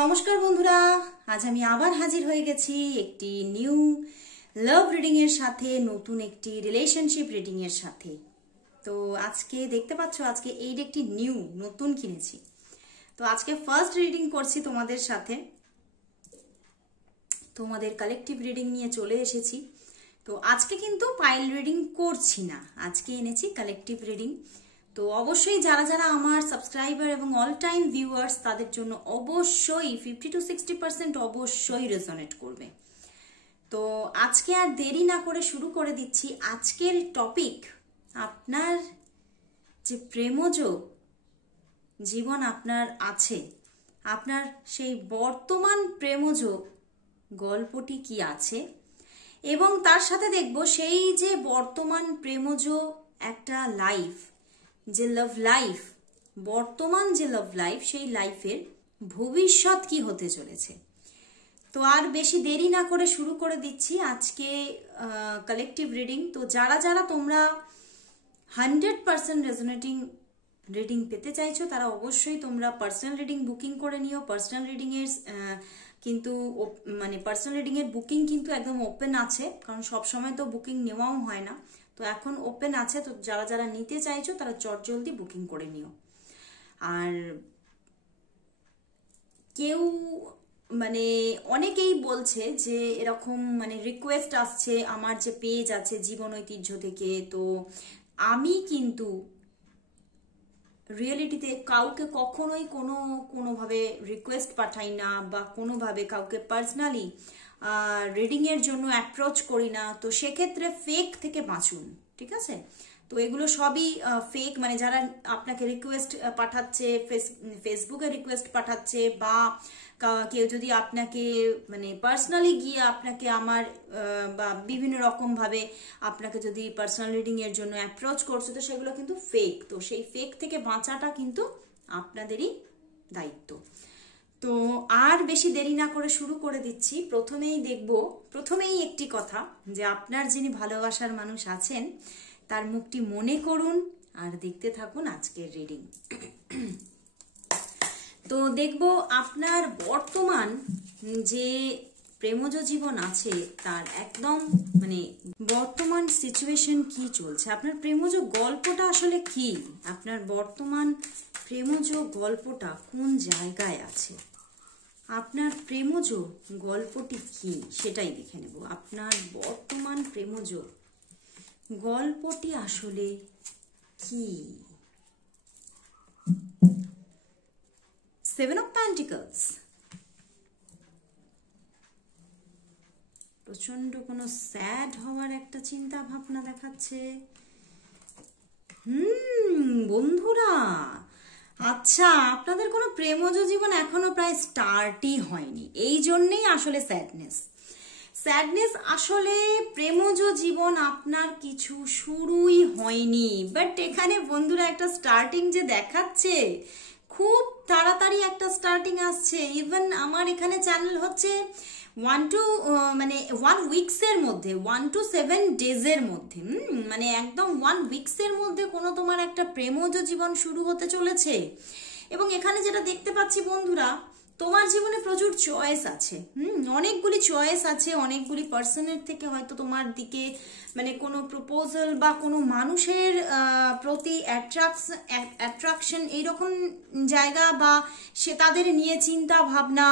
নমস্কার বন্ধুরা, আজ আমি আবার হাজির হয়ে গেছি একটি নিউ লাভ রিডিং এর সাথে, নতুন একটি রিলেশনশিপ রিডিং এর সাথে। তো আজকে দেখতে পাচ্ছ, আজকে এই একটি নতুন কিনেছি। তো আজকে ফার্স্ট রিডিং করছি তোমাদের সাথে, তোমাদের কালেকটিভ রিডিং নিয়ে চলে এসেছি। তো আজকে কিন্তু পাইল রিডিং করছি না, আজকে এনেছি কালেকটিভ রিডিং। তো অবশ্যই যারা যারা আমার সাবস্ক্রাইবার এবং অল টাইম ভিউয়ার্স, তাদের জন্য অবশ্যই 50 to 60% অবশ্যই রেজোনেট করবে। তো আজকে আর দেরি না করে শুরু করে দিচ্ছি। আজকের টপিক, আপনার যে প্রেমজ জীবন আপনার আছে, আপনার সেই বর্তমান প্রেমজ গল্পটি কি আছে, এবং তার সাথে দেখব সেই যে বর্তমান প্রেমজ একটা লাইফ, যে লাভ লাইফ, বর্তমান যে লাভ লাইফ, সেই লাইফের ভবিষ্যৎ কি হতে চলেছে। তো আর বেশি দেরি না করে শুরু করে দিচ্ছি আজকে কালেকটিভ রিডিং। তো যারা যারা তোমরা 100% রেজোনেটিং রিডিং পেতে চাইছো, তারা অবশ্যই তোমরা পার্সোনাল রিডিং বুকিং করে নিও। পার্সোনাল রিডিং এর কিন্তু মানে পার্সোনাল রিডিং এর বুকিং কিন্তু একদম ওপেন আছে, কারণ সব সময় তো বুকিং নেওয়াও হয় না। তো এখন ওপেন আছে, তো যারা যারা নিতে চাইছো তারা চটজলদি বুকিং করে নিও। আর কেউ মানে অনেকেই বলছে যে এরকম মানে রিকোয়েস্ট আসছে আমার যে পেজ আছে জীবন ঐতিহ্য থেকে। তো আমি কিন্তু রিয়েলিটিতে কাউকে কখনোই কোনোভাবে রিকোয়েস্ট পাঠাই না, বা কোনোভাবে কাউকে পার্সোনালি রিডিংয়ের জন্য অ্যাপ্রোচ করি না। তো সেক্ষেত্রে ফেক থেকে বাঁচুন, ঠিক আছে? তো এগুলো সবই ফেক, মানে যারা আপনাকে রিকোয়েস্ট পাঠাচ্ছে, ফেসবুকে রিকোয়েস্ট পাঠাচ্ছে, বা কেউ যদি আপনাকে মানে পার্সোনালি গিয়ে আপনাকে আমার বা বিভিন্ন রকমভাবে আপনাকে যদি পার্সোনাল রিডিংয়ের জন্য অ্যাপ্রোচ করছে, তো সেগুলো কিন্তু ফেক। তো সেই ফেক থেকে বাঁচাটা কিন্তু আপনাদেরই দায়িত্ব। তো আর বেশি দেরি না করে শুরু করে দিচ্ছি। প্রথমেই একটি কথা, যে আপনার যিনি ভালোবাসার মানুষ আছেন তার মুখটি মনে করুন আর দেখতে থাকুন আজকের রিডিং। তো দেখব আপনার বর্তমান যে প্রেমজ জীবন আছে তার একদম মানে বর্তমান সিচুয়েশন কি চলছে, আপনার প্রেমজ গল্পটা আসলে কি, আপনার বর্তমান প্রেমজ গল্পটা কোন জায়গায় আছে, আপনার প্রেমজ গল্পটি কি সেটাই দেখে নেব। আপনার বর্তমান প্রেমজ গল্পটি আসলে কি। 7 of Pentacles, প্রচন্ড কোনো স্যাড হওয়ার একটা চিন্তা ভাবনা দেখাচ্ছে। বন্ধুরা, আচ্ছা, আপনাদের কোনো প্রেমজ জীবন এখনো প্রায় স্টার্টই হয়নি, এই জন্যেই আসলে স্যাডনেস আসলে প্রেমজ জীবন আপনার কিছু শুরুই হয়নি। বাট এখানে বন্ধুরা একটা স্টার্টিং যে দেখাচ্ছে, খুব তাড়াতাড়ি একটা স্টার্টিং আসছে। ইভেন আমার এখানে চ্যানেল হচ্ছে 1 উইকসের মধ্যে, 1 to 7 ডেজের মধ্যে, মানে একদম 1 উইকসের মধ্যে কোনো তোমার একটা প্রেমজ জীবন শুরু হতে চলেছে। এবং এখানে যেটা দেখতে পাচ্ছি বন্ধুরা, তোমার জীবনে প্রচুর চয়েস আছে, অনেকগুলি চয়েস আছে, অনেকগুলি পার্সনের থেকে হয়তো তোমার দিকে মানে কোনো প্রপোজাল বা কোনো মানুষের প্রতি অ্যাট্রাকশন এইরকম জায়গা, বা সে তাদের নিয়ে চিন্তা ভাবনা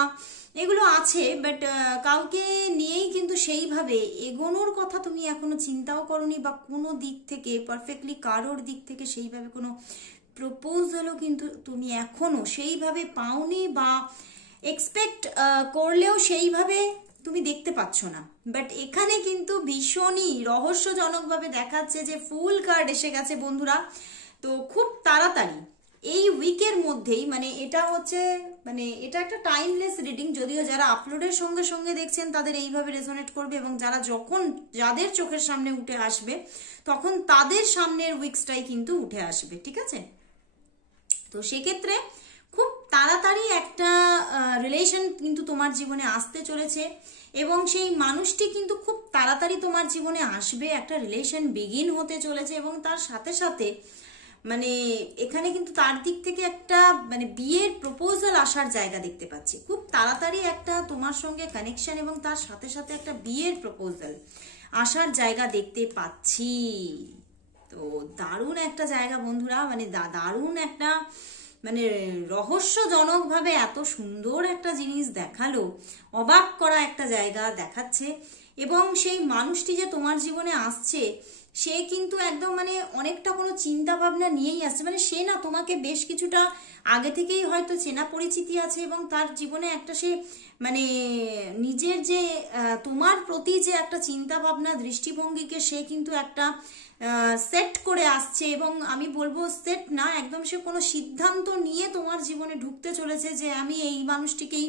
এগুলো আছে। বাট কাউকে নিয়েই কিন্তু সেইভাবে এগোনোর কথা তুমি এখনো চিন্তাও করনি, বা কোনো দিক থেকে পারফেক্টলি কারোর দিক থেকে সেইভাবে কোনো প্রপোজালও কিন্তু তুমি এখনো সেইভাবে পাওনি, বা এক্সপেক্ট করলেও সেইভাবে তুমি দেখতে পাচ্ছ না। বাট এখানে কিন্তু ভীষণই রহস্যজনকভাবে দেখাচ্ছে যে ফুল কার্ড এসে গেছে বন্ধুরা। তো খুব তাড়াতাড়ি এই উইকের মধ্যেই, মানে এটা হচ্ছে মানে এটা একটা টাইমলেস রিডিং, যদিও যারা আপলোডের সঙ্গে সঙ্গে দেখছেন তাদের এইভাবে রেজোনেট করবে, এবং যাদের চোখের সামনে উঠে আসবে তখন তাদের সামনের উইকসটাই কিন্তু উঠে আসবে, ঠিক আছে? তো সেক্ষেত্রে খুব তাড়াতাড়ি একটা রিলেশন কিন্তু তোমার জীবনে আসতে চলেছে, এবং সেই মানুষটি কিন্তু খুব তাড়াতাড়ি তোমার জীবনে আসবে, একটা রিলেশন বিগিন হতে চলেছে। এবং তার সাথে সাথে মানে এখানে কিন্তু তার দিক থেকে একটা মানে বিয়ের প্রপোজাল আসার জায়গা দেখতে পাচ্ছি, খুব তাড়াতাড়ি একটা তোমার সঙ্গে কানেকশন এবং তার সাথে সাথে একটা বিয়ের প্রপোজাল আসার জায়গা দেখতে পাচ্ছি। তো দারুণ একটা জায়গা বন্ধুরা, মানে দারুণ একটা মানে রহস্যজনকভাবে এত সুন্দর একটা জিনিস দেখালো, অবাক করা একটা জায়গা দেখাচ্ছে। এবং সেই মানুষটি যে তোমার জীবনে আসছে সে কিন্তু একদম মানে অনেকটা কোনো চিন্তা ভাবনা নিয়েই আসছে, মানে সে না তোমাকে বেশ কিছুটা আগে থেকেই হয়তো চেনা পরিচিতি আছে এবং তার জীবনে একটা সে মানে নিজের যে তোমার প্রতি যে একটা চিন্তা ভাবনা দৃষ্টিভঙ্গিকে সে কিন্তু একটা সেট করে আসছে। এবং আমি বলবো সেট না, একদম সে কোনো সিদ্ধান্ত নিয়ে তোমার জীবনে ঢুকতে চলেছে যে আমি এই মানুষটিকেই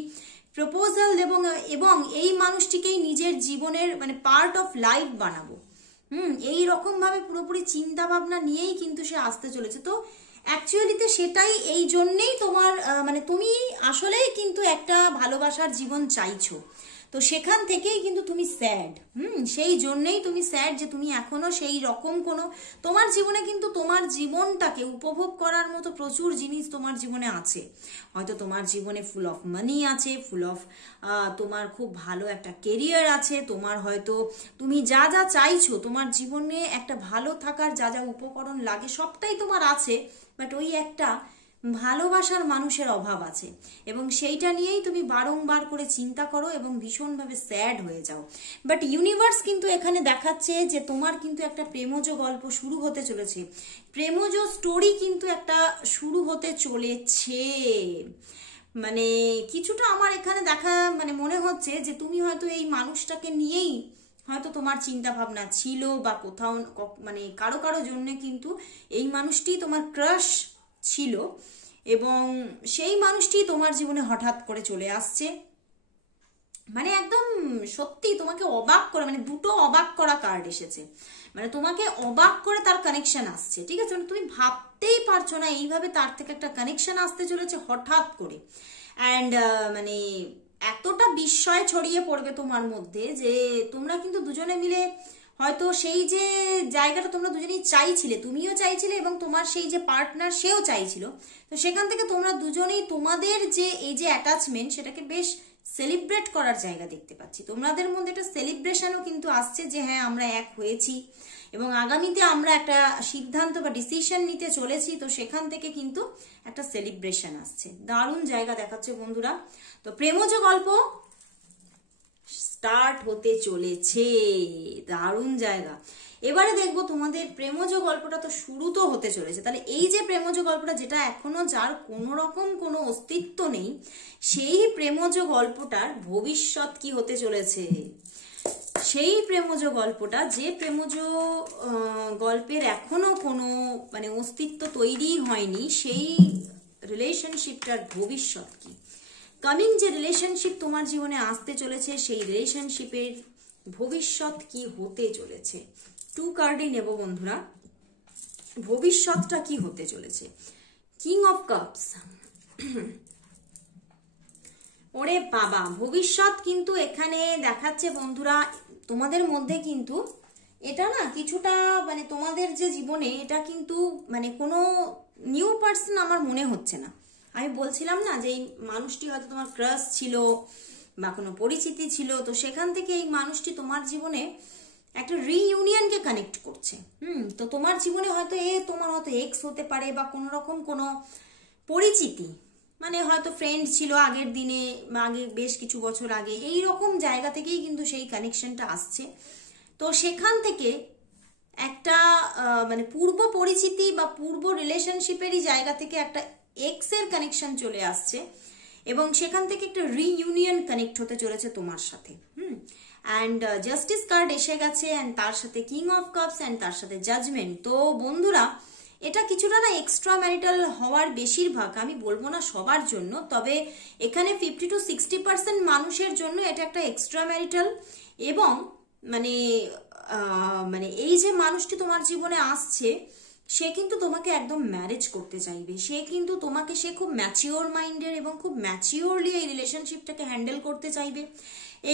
প্রপোজাল দেব এবং এই মানুষটিকেই নিজের জীবনের মানে পার্ট অফ লাইফ বানাবো। এই রকম ভাবে পুরোপুরি চিন্তা ভাবনা নিয়েই কিন্তু সে আসতে চলেছে। তো অ্যাকচুয়ালিতে সেটাই, এই জন্যেই তোমার মানে তুমি আসলেই কিন্তু একটা ভালোবাসার জীবন চাইছো। তো সেখান থেকেই কিন্তু তুমি স্যাড, সেই জন্যেই তুমি স্যাড যে তুমি এখনো সেই রকম কোনো তোমার জীবনে কিন্তু তোমার জীবনটাকে উপভোগ করার মতো প্রচুর জিনিস তোমার জীবনে আছে। হয়তো তোমার জীবনে ফুল অফ মানি আছে, ফুল অফ তোমার খুব ভালো একটা কেরিয়ার আছে, তোমার হয়তো তুমি যা যা চাইছো তোমার জীবনে একটা ভালো থাকার যা যা উপকরণ লাগে সবটাই তোমার আছে, বাট ওই একটা ভালোবাসার মানুষের অভাব আছে এবং সেইটা নিয়েই তুমি বারংবার করে চিন্তা করো এবং ভীষণভাবে স্যাড হয়ে যাও। বাট ইউনিভার্স কিন্তু এখানে দেখাচ্ছে যে তোমার কিন্তু একটা প্রেমজ গল্প শুরু হতে চলেছে, প্রেমজ স্টোরি কিন্তু একটা শুরু হতে চলেছে। মানে কিছুটা আমার এখানে দেখা মানে মনে হচ্ছে যে তুমি হয়তো এই মানুষটাকে নিয়েই হয়তো তোমার চিন্তা ভাবনা ছিল বা কোথাও মানে কারো কারো জন্য কিন্তু এই মানুষটি তোমার ক্রাশ ছিল এবং সেই মানুষটি তোমার জীবনে হঠাৎ করে চলে আসছে। মানে একদম সত্যি তোমাকে অবাক করে, মানে দুটো অবাক করা কার্ড এসেছে, মানে তোমাকে অবাক করে তার কানেকশন আসছে, ঠিক আছে? মানে তুমি ভাবতেই পারছো না এইভাবে তার থেকে একটা কানেকশন আসতে চলেছে হঠাৎ করে। অ্যান্ড মানে এতটা বিস্ময় ছড়িয়ে পড়বে তোমার মধ্যে যে তোমরা কিন্তু দুজনে মিলে হয়তো সেই যে জায়গাটা তোমরা দুজনেই চাইছিলে, তুমিও চাইছিলে এবং তোমার সেই যে পার্টনার সেও চাইছিল, তো সেখান থেকে তোমরা দুজনেই তোমাদের যে এই যে অ্যাটাচমেন্ট সেটাকে বেশ সেলিব্রেট করার জায়গা দেখতে পাচ্ছি। তোমাদের মধ্যে একটা সেলিব্রেশনও কিন্তু আসছে যে হ্যাঁ আমরা এক হয়েছি এবং আগামীতে আমরা একটা সিদ্ধান্ত বা ডিসিশন নিতে চলেছি, তো সেখান থেকে কিন্তু একটা সেলিব্রেশন আসছে। দারুণ জায়গা দেখাচ্ছে বন্ধুরা। তো প্রেমজ গল্প স্টার্ট হতে চলেছে, দারুণ জায়গা। এবারে দেখবো তোমাদের প্রেমজ গল্পটা তো শুরু তো হতে চলেছে, তাহলে এই যে প্রেমজ গল্পটা যেটা এখনো যার কোনো রকম কোনো অস্তিত্ব নেই, সেই প্রেমজ গল্পটার ভবিষ্যৎ কি হতে চলেছে, সেই প্রেমজ গল্পটা যে প্রেমজ গল্পের এখনো কোনো মানে অস্তিত্ব তৈরি হয়নি, সেই রিলেশনশিপটার ভবিষ্যৎ কি, কামিং যে রিলেশনশিপ তোমার জীবনে আসতে চলেছে সেই রিলেশনশিপের ভবিষ্যৎ কি হতে চলেছে। 2 কার্ডই নেব বন্ধুরা, ভবিষ্যৎটা কি হতে চলেছে। কিং অফ কাপস, ওরে বাবা, ভবিষ্যৎ কিন্তু এখানে দেখাচ্ছে বন্ধুরা তোমাদের মধ্যে কিন্তু এটা না কিছুটা মানে তোমাদের যে জীবনে এটা কিন্তু মানে কোনো নিউ পার্সন আমার মনে হচ্ছে না। আমি বলছিলাম না যে এই মানুষটি হয়তো তোমার ক্রাশ ছিল বা কোনো পরিচিতি ছিল, তো সেখান থেকে এই মানুষটি তোমার জীবনে একটা রিইউনিয়নকে কানেক্ট করছে। তো তোমার জীবনে হয়তো তোমার হয়তো এক্স হতে পারে বা কোনো রকম কোনো পরিচিতি, মানে হয়তো ফ্রেন্ড ছিল আগের দিনে বা আগে বেশ কিছু বছর আগে, এই রকম জায়গা থেকেই কিন্তু সেই কানেকশনটা আসছে। তো সেখান থেকে একটা মানে পূর্ব পরিচিতি বা পূর্ব রিলেশনশিপেরই জায়গা থেকে একটা এক্স এর কানেকশন চলে আসছে এবং সেখান থেকে একটা রিইউনিয়ন কানেক্ট হতে চলেছে তোমার সাথে। অ্যান্ড জাস্টিস কার্ড এসে গেছে অ্যান্ড তার সাথে কিং অফ কাপস অ্যান্ড তার সাথে জাজমেন্ট। তো বন্ধুরা এটা কিছুটা না এক্সট্রা ম্যারিটাল হওয়ার বেশিরভাগ, আমি বলবো না সবার জন্য, তবে এখানে 50 to 60% মানুষের জন্য এটা একটা এক্সট্রা ম্যারিটাল। এবং মানে মানে এই যে মানুষটি তোমার জীবনে আসছে সে কিন্তু তোমাকে একদম ম্যারেজ করতে চাইবে, সে খুব ম্যাচিওর মাইন্ডের এবং খুব ম্যাচিওরলি এই রিলেশনশিপটাকে হ্যান্ডেল করতে চাইবে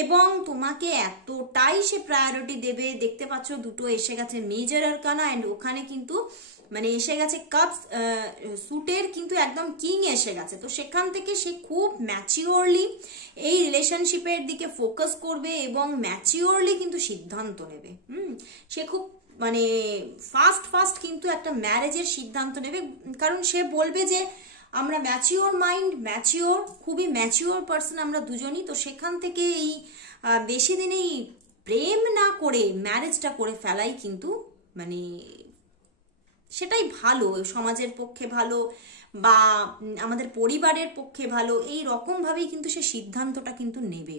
এবং তোমাকে এতটাই সে প্রায়োরিটি দেবে। দেখতে পাচ্ছ দুটো এসে গেছে মেজর আরকানা, অ্যান্ড ওখানে কিন্তু মানে এসে গেছে কাপস, সুটের কিন্তু একদম কিং এসে গেছে। তো সেখান থেকে সে খুব ম্যাচিওরলি এই রিলেশনশিপের দিকে ফোকাস করবে এবং ম্যাচিওরলি কিন্তু সিদ্ধান্ত নেবে। সে খুব মানে ফাস্ট কিন্তু একটা ম্যারেজের সিদ্ধান্ত নেবে, কারণ সে বলবে যে আমরা ম্যাচিওর মাইন্ড, খুবই ম্যাচিওর পার্সন আমরা দুজনই। তো সেখান থেকে এই বেশি দিন এই প্রেম না করে ম্যারেজটা করে ফেলাই কিন্তু মানে সেটাই ভালো, সমাজের পক্ষে ভালো বা আমাদের পরিবারের পক্ষে ভালো, এই রকম ভাবেই কিন্তু সে সিদ্ধান্তটা কিন্তু নেবে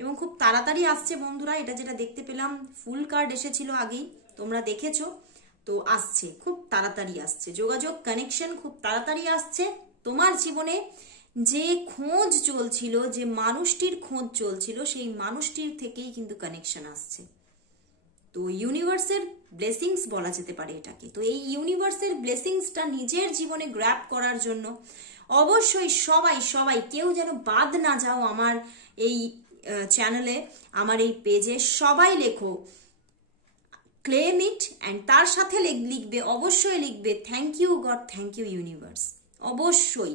এবং খুব তাড়াতাড়ি আসছে বন্ধুরা। এটা যেটা দেখতে পেলাম, ফুল কার্ড এসেছিল আগেই, তোমরা দেখেছো, তো আসছে, খুব তাড়াতাড়ি আসছে যোগাযোগ, কানেকশন খুব তাড়াতাড়ি আসছে তোমার জীবনে। যে খোঁজ চলছিল, যে মানুষটির খোঁজ চলছিল, সেই মানুষটির থেকেই কিন্তু কানেকশন আসছে। তো ইউনিভার্সের ব্লেসিংস বলা যেতে পারে এটাকে। তো এই ইউনিভার্সের ব্লেসিংসটা নিজের জীবনে গ্র্যাব করার জন্য অবশ্যই সবাই কেউ যেন বাদ না যাও আমার এই চ্যানেলে, আমার এই পেজে সবাই লেখো ক্লেম ইট, অ্যান্ড তার সাথে লিখবে, অবশ্যই লিখবে thank you God, thank you universe. অবশ্যই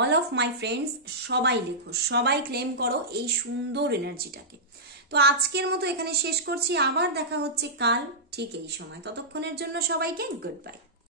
অল অফ মাই ফ্রেন্ডস সবাই লেখো, সবাই ক্লেম করো এই সুন্দর এনার্জিটাকে। তো আজকের মতো এখানে শেষ করছি, আবার দেখা হচ্ছে কাল ঠিক এই সময়। ততক্ষণের জন্য সবাইকে গুড বাই।